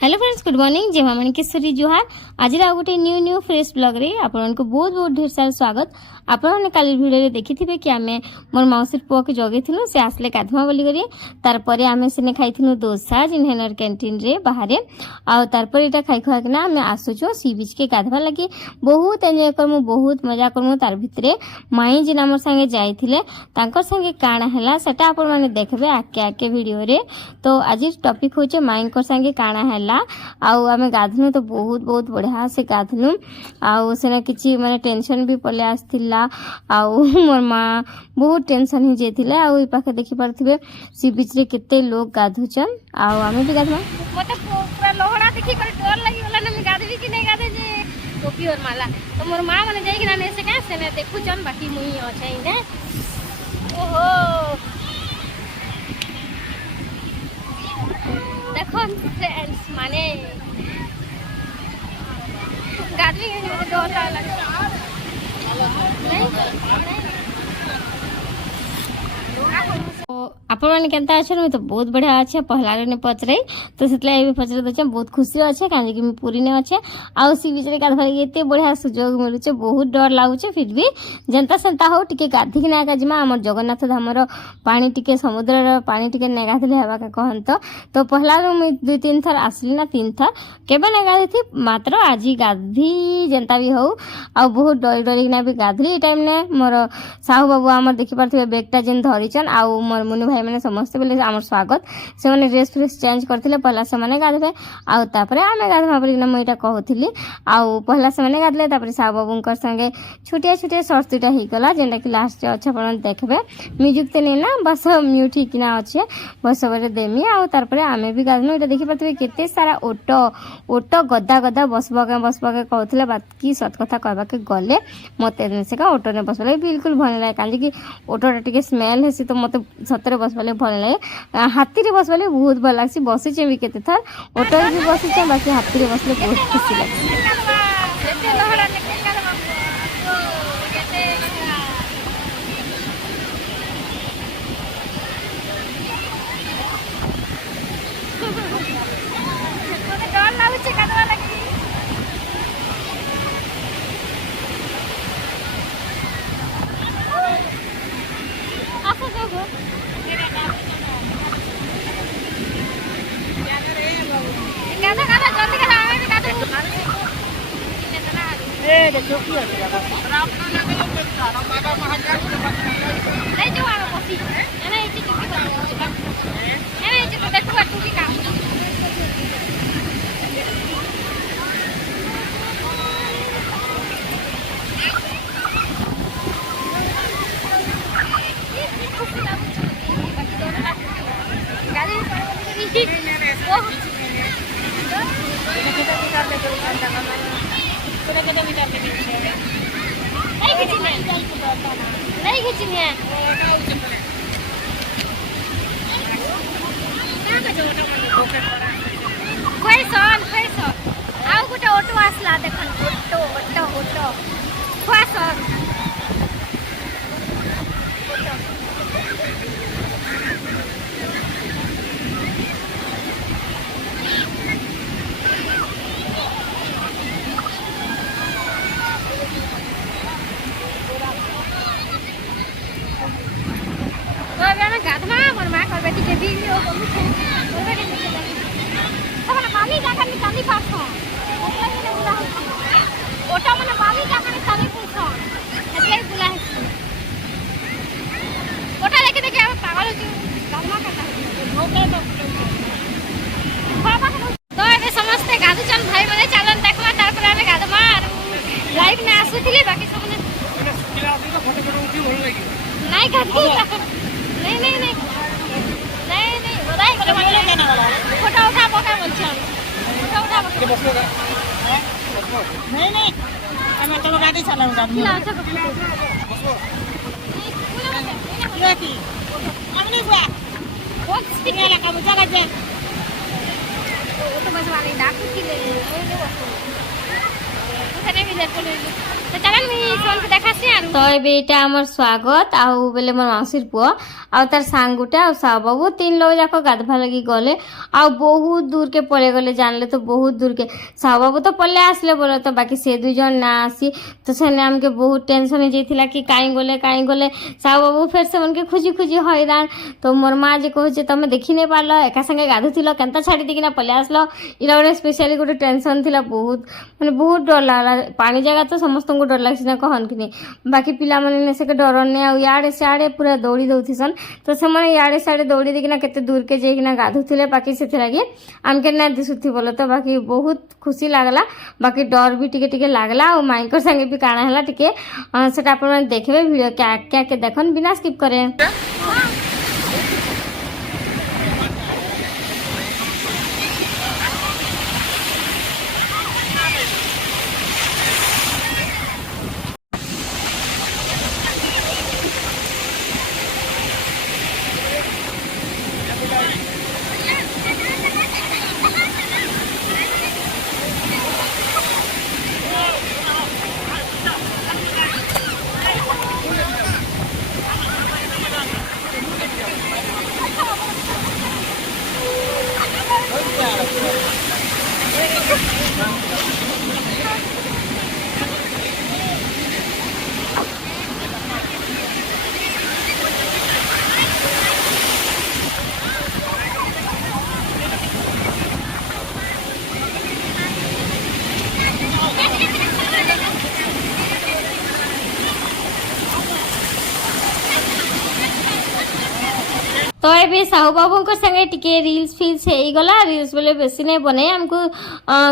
Hello friends, good morning. जय मां माणिकेश्वरी जुहार। आज गोटे न्यू फ्रेश ब्लॉग रे आपको बहुत बहुत ढेर सारा स्वागत। आपने काली वीडियो देखी थे कि आम मोर मौसी पुआ के जगेलु से आसले गाधमा बोलिक तारपर आम से खाई दोसा जिन्हेनर कैंटीन रे बाहर आरपर यहाँ खाई खुआकिना आम आसुचु सी बीच के गाधवा लगी बहुत एंजय करमु बहुत मजा करमु। तार भितर माई जिन आम संगे जाइए संगे काण है सेटा आपण मैंने देखबे आके आके वीडियो रे। तो आज टॉपिक होचे माई संगे काण है आम गाधनु तो बहुत बहुत बढ़िया से गाधनु आने कि माने टेंशन भी पले आसला मोर माँ बहुत टेंशन ही जाइए आ पाखे देखी पारे सी बीच रे केते लोग गाधुचन आम भी गाधमा मते पूरा लोहड़ा देखी कर डर लगी वाला न गाधबी कि नहीं गाधे जे टोपी और माला तो मोर माँ माने जाई कि ना से का से ने देखुचन बाकी मुई अछि ने ओहो देखो फ्रेंड्स माने गाड़ी में डर आपण मैंने केनता अच्छे मुझे तो बहुत बढ़िया अच्छे पहला ने पचरे तो से पचरे दे बहुत खुशी अच्छे कहीं कि पूरी ने अच्छे आउ सी बीच गाधे बढ़िया सुजोग मिलूचे बहुत डर लगुचे फिर भी जनता सेन्ता हो टिके गाधिक ना जिमा आम जगन्नाथ धामर पानी टिके समुद्र पानी टिके नहीं गाधले हवा कहत तो पहला मुझे 2-3 थर आसली ना 3 थर केबे नहीं गाधी थी मात्र आज गाधी जनता भी हो आ बहुत डरी डरिकिना भी गाधली टाइम ने मोर साहू बाबू आम देखिपारे बेगटा जेन धरीचन आउ मोर मुनि भाई मैंने समस्ते बोले आम स्वागत से मैंने ड्रेस फ्रेस चेंज करते पहला से मैंने गाधे आउ आम गाधमा बोलिना मुझे कहूली आउ पहला से मैंने गाधले साहू बाबू संगे छुटिया छुटिया सर्ट 2टा होगला जेनटा कि लास्ट अच्छे आप देखबे म्यूजिक तो नहीं ना बस म्यूट होना अच्छे बस देमी आउे आम भी गाधनु ये देखी पारे केते सारा ओट गदा गदा बसबगे कहते बाकी सत कथा कहवाके गले मत से ओटो बसवा बिल्कुल भल लगे कहीं ओटोटा टे स्मेल हेसी तो मत सतरे बसवा भल लगे हाथी रे बसवा बहुत भल लगे बसीचे भी केते थर ओटो भी बसीचे बाकी हाथी रे बसले बहुत खुशी लगे। नहीं खींचनी है आउ गोटे ऑटो आसला देखन ऑटो ऑटो ऑटो खुआसन गाधमा मोर माँ कर बेटी के वीडियो मामी जाकर निकाली पास ओटा मैंने मामी जाकर निकाली पूछो એટલે बुला है ओटा लेके देखे हम पागल हो गाधमा करता ओटा तो ए समस्त गाधुचन भाई माने चलन देखला तारपर आमे गाधमा लाइव में आसुथिले बाकी सबने फोटो उठी भल लागी नहीं गाधी नहीं नहीं नहीं नहीं नहीं बधाई करे बोले केना वाला फोटो उठा पका बोलछ फोटो उठा पका बसलो का हैं बसलो नहीं नहीं हम तो गाड़ी चलाऊ गाड़ी ना अच्छा बसलो ये की हमने बुआ बहुत सिंगला का जगह जे तो बस वाले डाक की ले तो भी ले तो चलन मुई फोन को देखासी आरो तो एबे एटा हमर स्वागत आउ बेले मोर माउसीर पुआ आ तार सांगुटे आ साव बाबू 3 लोग जाको गाधवा लगी गले आ बहुत दूर के पड़े गले जानले तो बहुत दूर के साव बाबू तो पल्ले आसले बोले तो बाकी से दुई जन ना आसी तो सेने हमके बहुत टेंशन हो जाइथिला कि काई गले साव बाबू फिर से उनके खुजी खुजी हैरान तो मोर माँ जे कहूचे तमे देखि नहीं पारल एका संगे गाधुथिल केनता छाड़ी दिकिना पल्ले आसलो इला गोटे स्पेशली गोटे टेंशन थिला बहुत माने बहुत डर लागला पानी जगह तो समस्त को डर लागसी ना कहन कि नहीं बाकी पिला माने ने से के डर ने आ याडे साडे पूरा दौड़ी दउथिसन तो से माने याडे साडे दौड़ी दिकिना केते दूर के जेकिना गाधुथिले बाकी से लागे आमके ना दिसुथि बोलो तो बाकी बहुत खुशी लागला बाकी डर भी टिके टिके लागला और माइकर संगे भी काना हला टिके सेटा अपन माने देखबे वीडियो क्या क्या के देखन बिना स्किप करे तो ये साहू बाबू संगे टिके रील्स फिल्स हो गला रील्स बोले बेसी नहीं बने हमको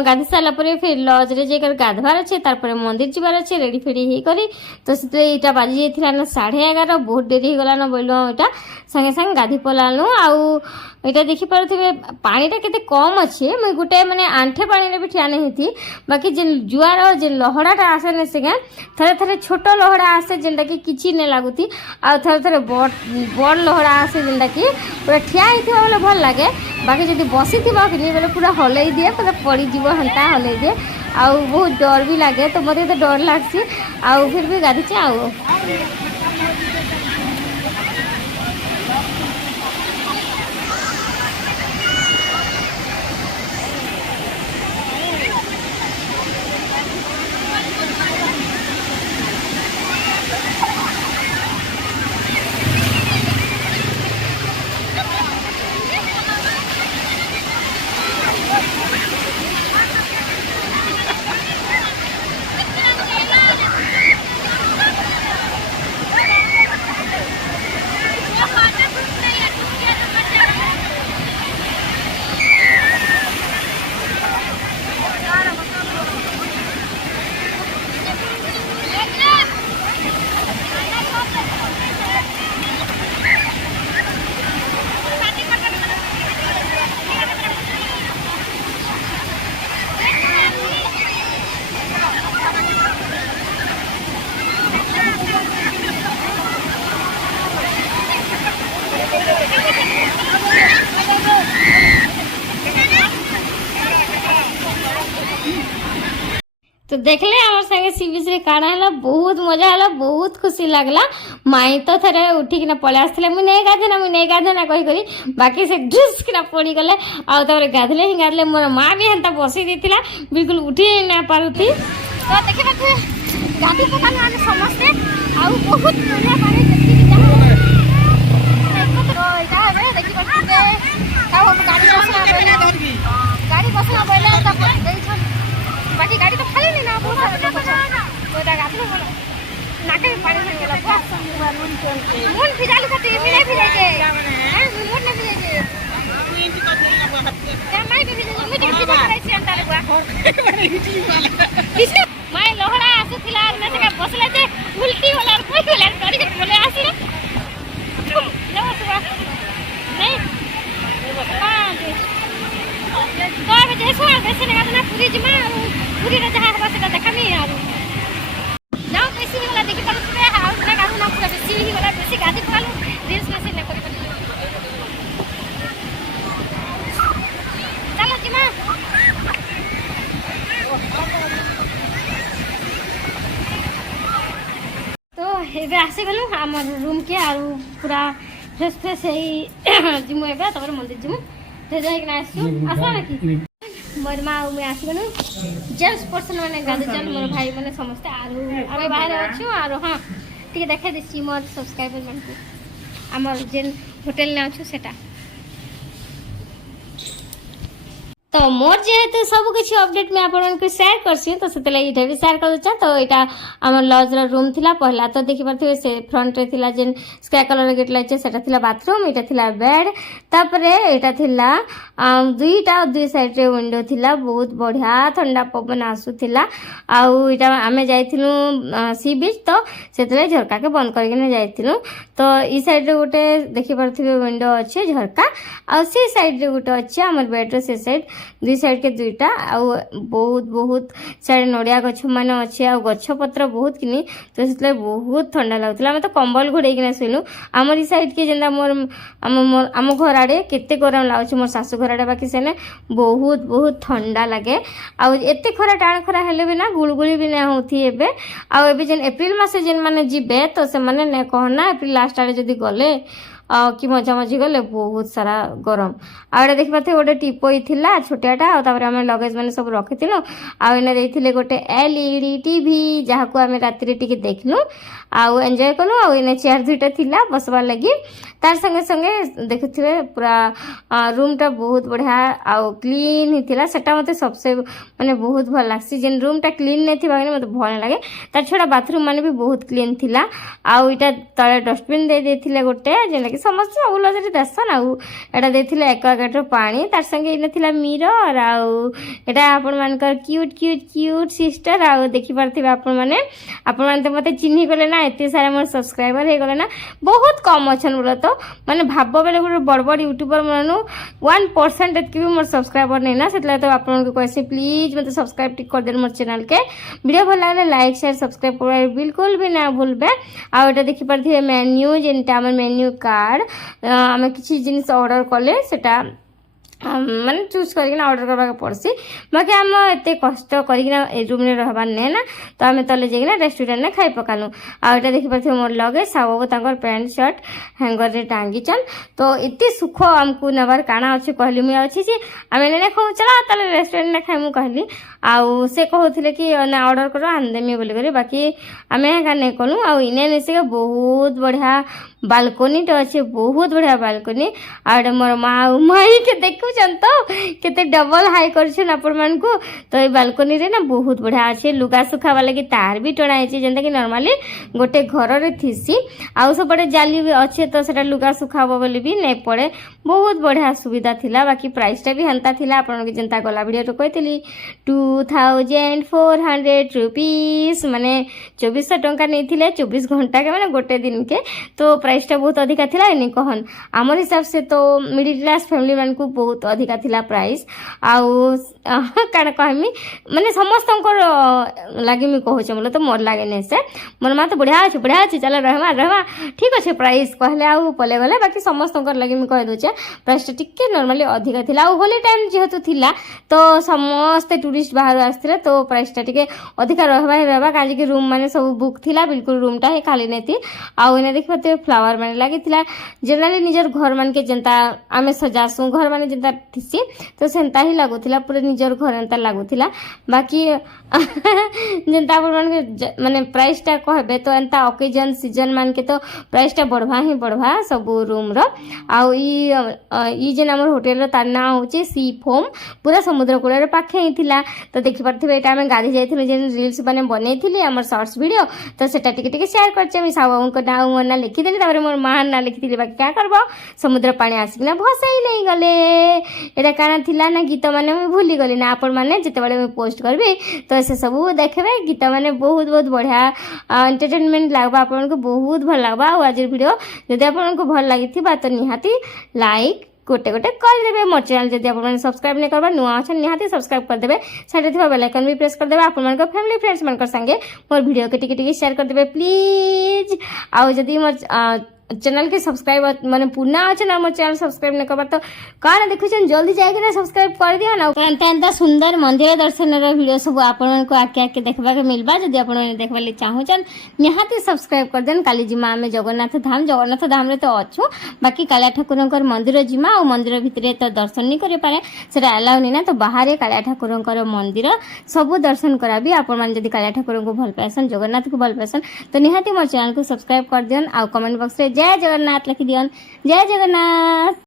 गाधी सारापर फिर लज रे जेकर गाधवार अच्छे तार मंदिर जीवार अच्छे रेडी फेडी ही करी तो यहाँ बाजी जाइए ना 11:30 बहुत डेरी होगला ना बोलू यहाँ संगे संगे गाधी पलानु आउ यहाँ देखिपे पानीटा केते कम अच्छे मुझे गोटे मैंने आंठे पानी भी ठिया नहीं थी बाकी जेन जुआर जेन लहड़ाटा आसे ने से थे थे छोट लहड़ा आसे जेनटा कि किछि नहीं लगुती आ थे थे बड़ लहड़ा आसे जेनटा कि पूरा ठिया होता बोले भल लगे बाकी जब बसी थी बोले पूरा हलई दिए पूरा पड़ीज हेन्ता हलई दिए आउ बहुत डर भी लगे तो मत तो डर लगसी आउ फिर भी गाधीचे आउ तो देखले हमारे संगे सी बीच रे काना हला बहुत मजा हला बहुत खुशी लगला माई तो थरे उठी किना पळे आसले मु नहीं गाधे ना कहि करी बाकी से ड्रेस किना पड़ी गले आ तरे गाधले ही गाधले मोर मां भी हंता बसी देतिला बिल्कुल उठी ना पारुती तो देखि बात गाधी पकान आने समस्ते आ बहुत मजा पानी देखि जहां तो इटा है देखि बात का हम गाड़ी बसना बोले त बाकी गाड़ी तो खाली नहीं ना बहुत सारा तो इटा गाधले बोला नाके पानी में गेला बस मुन फिजालु खाती मिले फिरे के हां मुन ने फिरे के क्या माई भी फिरे मुझे फिजा कराई छी अंतारे बुआ इसने माई लोहड़ा आसे थिला ने से बसले जे उल्टी होला कोई होला गाड़ी के बोले आसी लो सुबह नहीं हां तो अब जैसे वैसे लगा ना पूरी जिमा पूरी रे जहां बस देखा नहीं यार जाओ कैसी वाला देखि पर पूरे हाउस रे गाधु ना पूरा बेसी ही वाला बेसी गाधी पालू रील्स में से ले कर चलो जिमा एबे आसे गलु हमर रूम के आरु पूरा फ्रेश फ्रेश जिमु एबे तबर मंदिर जिमु ते जाई ना आसु आसा ना की मोर माँ मैं आसी गनु जेंट्स पर्सन माने गादे चल मोर भाई माने समस्त आरु आमे बाहर अछु आरु हां ठीक देखा दिसी मोर सब्सक्राइबर मन को हमर जेन होटल ने अछु सेटा तो मोर जेहेतु सब किसी अपडेट में आपन शेयर करसी तो से इटा भी शेयर कर दचा तो इटा हमर लॉज रा रूम थिला पहला तो देखि परथे से फ्रंट रे थिला जेन स्काई कलर गेट लाइट सेटा थिला बाथरूम इटा थिला बेड तापरे इटा थिला दुईटा दुई साइड रे विंडो थिला बहुत बढ़िया ठंडा पवन आसु थिला आउ इटा आमे जाइथिलु सी बीच तो सेतले झरका के बंद करके जाइथिलु तो ई साइड रे गोटे देखि परथे विंडो अछि झरका आ सी साइड रे गोटे अछि हमर बेड रे से साइड दुई साइड के दुईटा आउ बहुत बहुत सारे नड़िया गछ मान अच्छे आ गछ पत्र बहुत किनी तो से बहुत ठंडा लगुला आम तो कंबल घोड़े शुनु आमर साइड के जेनता मोर आम घर आड़े केते गरम लगुच मोर शाशु घर आड़े बाकी सेने बहुत बहुत ठंडा लगे आउ एते खरा टाण खरा हेले भी ना गुड़गुड़ी भी ना होती एबे आउ एबे जेन एप्रिल मासे जेन माने जिबे तो से माने ने कहना एप्रिल लास्ट आड़े जदी गले कि मजा मजी गले बहुत सारा गरम आड़े देखि पाथे गोटे टीपोई थिला छोटियाटा आ तापर हम लगेज माने सब रखिथिलु आ एने देथिले गोटे एलईडी टीवी जहाको आमे राति रे टिके देखलु आ एन्जॉय कलु आ एने चेयर दुइटा थिला बसवा लगी तार संगे संगे देखुथिबे पूरा रूम टा बहुत बढ़िया आ क्लीन हिथिला सेटा मते सबसे माने बहुत भल लागसी जेन रूम टा क्लीन नै थिबा मते भल लागे तार छोड़ा बाथरूम माने भी बहुत क्लीन थिला आ इटा तळे डस्टबिन दे देथिले गोटे जेन समस्त सब लजरी दर्शन आउ एटा देथिले एक्वागार्ड पानी तार संगे इने थिला मिरर आउ एटा आपन मानकर क्यूट क्यूट क्यूट सिस्टर आउ देखि परथिबे आपन माने तो मते चिन्ही गले ना एते सारा मोर सब्सक्राइबर हे गले ना बहुत कम अछन बोले तो माने भाबो बेले गोटे बड़ बड़ यूट्यूबर मानु 1% एतकी भी मोर सब्सक्राइबर नै ना सेतला तो आपन को कहसी प्लीज मते सब्सक्राइब टिक कर देन मोर चैनल के वीडियो भल लागले लाइक शेयर सब्सक्राइब कर बिल्कुल भी ना भूलबे आ एटा देखि परथिबे मेन्यू जेनटा हमर मेन्यू कार्ड आमे किछि जिनिस ऑर्डर कले सेटा माने चूज करके ऑर्डर करबा पड़सी बाकी आम एते कष्ट करके रूम में रहबार ने ना तो आम तले जाइना रेस्टोरेंट में खाई पकालु आटा देखि पाथे मोर लगे साबो तांकर पैंट शर्ट हैंगर रे टांगी चल तो इते सुख हमको नबार काना अछि कहली मी अछि जे आमे ने खौ चला तले रेस्टोरेंट में खाइमु कहली आउ से कहउथिले कि ना ऑर्डर करो आन देमी बोली करे बाकी आमे का नै कनु आ इने ने से बहुत बढ़िया बालकोनी तो अच्छे बहुत बढ़िया बालकोनी आड़े मोर माँ माई के देखु तो केते डबल हाई करछन अपन मन को तो ये बालकोनी रे ना बहुत बढ़िया अच्छे लुगा सुखावा लगी तार भी टणा है जेंता कि नॉर्मली गोटे घर रे थिसी आउ सब बड़े जाली भी अच्छे तो सेटा लुगा सुखाबो बोली भी नै पड़े बहुत बढ़िया सुविधा थिला बाकी प्राइस टा भी हंता थिला अपन के जेंता गला वीडियो तो कहतली 2400 रुपीस माने 2400 टंका नै थिले 24 घंटा के माने गोटे दिन के तो प्राइस टा बहुत अधिका थिला एनी कहन हमर हिसाब से तो मिडिल क्लास फैमिली मान को बहुत अधिका थिला प्राइस आउ काना कहमी माने समस्त लागे मी कहू छ बोले तो मोर लागे नै से मोर मा तो बढ़िया अछि चल रहमा ठीक अछि प्राइस कहले आउ पले गले बाकी समस्त लागे मी कह दो छ प्राइस टा टिके नॉर्मली अधिका थिला आउ होली टाइम जेहेतु थिला तो समस्त टूरिस्ट बाहर आस्थिले तो प्राइस टा टिके अधिका रहबा काजे कि रूम माने सब बुक थिला बिल्कुल रूम टा हे खाली नै थी आउ एने देखबते फ्लावर माने लागी थिला जनरली निजर घर मान के जनता आमे सजासु घर माने जनता थिसी तो सेंता ही लागुथिला पूरे निजर घर एंता लागुथिला बाकी जनता अपन मान के माने प्राइस टा कहबे तो एंता ओकेजन सीजन मान के तो प्राइस टा बढ़वा सब रूम रो आउ ई जेन हमर होटल रो तार नाम होचे सी फोम पूरा समुद्र कूल रे पाखे ही थिला तो देखि परथिबे एटा हमें गाड़ी जाइथिलु जेन रील्स बने बनैथिली हमर शॉर्ट्स वीडियो तो सेटा टिके शेयर करचे मी सावा को नाम मोर ना लिखि देली तारे मोर मां ना लिखि देली बाकी क्या करबो समुद्र पानी आसिकना भसाई नहीं गले एटा काना थिला ना गीत माने मैं भूली गली ना आपण माने जते बळे मैं पोस्ट करबी तो से सब देखबे गीत माने बहुत बहुत बढ़िया एंटरटेनमेंट लागबा आपण को बहुत भल लागबा आज वीडियो जदि आपण को भल लागिथिबा तो निहाती लाइक गोटे गोटे कर देबे मोर चैनल जदि आपण माने सब्सक्राइब नै करबा नुआ अछन निहाती सब्सक्राइब कर देबे साइड थिबा बेल आइकन भी प्रेस कर देबे आपण मानक फैमिली फ्रेंड्स मानक संगे मोर वीडियो के टिके शेयर कर देबे प्लीज आउ जदि मोर चैनल के सब्सक्राइब माने पुना अच्छे ना मोर चैनल सब्सक्राइब नहीं करबा तो काना देखुछन जल्दी जाके ना सब्सक्राइब कर दिया ना। एंता सुंदर मंदिर दर्शन वीडियो सब आपण को आके आके देखबा के मिलबा। जदि आपण माने देखबा ले चाहूचन निहाती सब्सक्राइब कर देन। काली जिमा में जगन्नाथ धाम रे तो अच्छू बाकी कालिया ठाकुरंकर मंदिर जिमा और मंदिर भितरे तो दर्शन नहीं करे पारे सेटा अलाउ नहीं ना। तो बाहर कालिया ठाकुरंकर मंदिर सब दर्शन कराबी। आपण माने जदि कालिया ठाकुर को भल पासन जगन्नाथ को भल पासन तो निहाती मोर चैनल को सब्सक्राइब कर दियन। आ कमेंट बॉक्स रे जय जगन्नाथ लिखि दियन। जय जगन्नाथ।